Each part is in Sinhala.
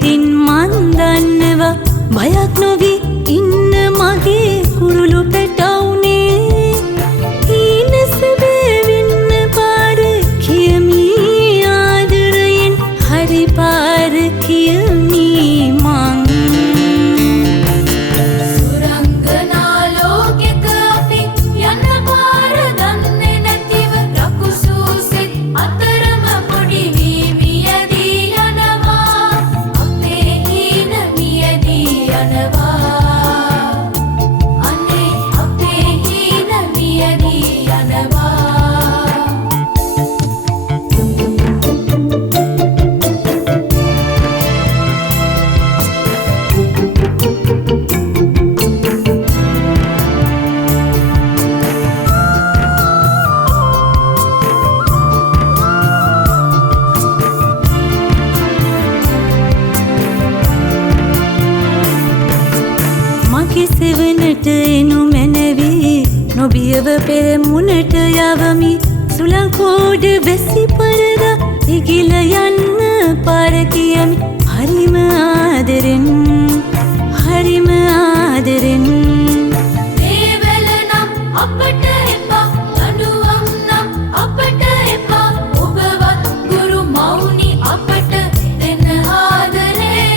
ඉතින් මන් දන්නවා බයක් නොවි ඉන්න මගේ කුරුළු පැටවුනේ ඊනස බැවෙන්න පාර කියමි ආදරයෙන් හරි පාර කියමි මං සුරංගනා ලෝකෙක අපි යන පාර දන්නේ නැතිව රකුසුසිත අතරම පොඩි වී මියදී යනවා අපේ හීන මියදී යනවා අනේ අපේ හීන මියදී යනවා මගේ සෙවණට එනු මැනවි නොබියව පෙරමුණට යවමි සුළංකෝඩ වැසි පරද ඉගිල යන්න පාර කියමි හරිම ආදරෙන් හරිම ආදරෙන් දේවල නම් අපට එපා දඬුවම් නම් අපට එපා ඔබවත් ගුරු මෞනි අපට දෙන්න ආදරේ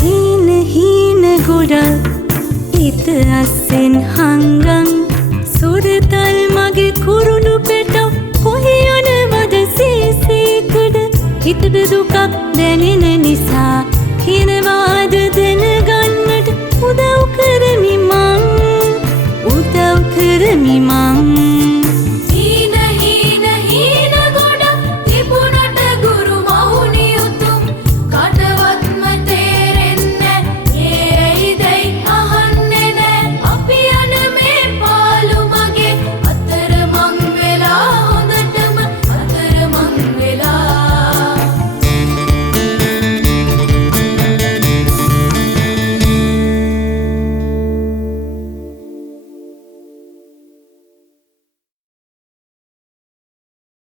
හීන හීන ගොඩක් හිත අස්සෙන් හංගන් සුරතල් මගේ කුරුළු පෙටව කොහේ යනවද සීසීකඩ හිතට දුකක් දැනෙන නිසා කියනවාද දැනගන්නට උදව් කරමි මං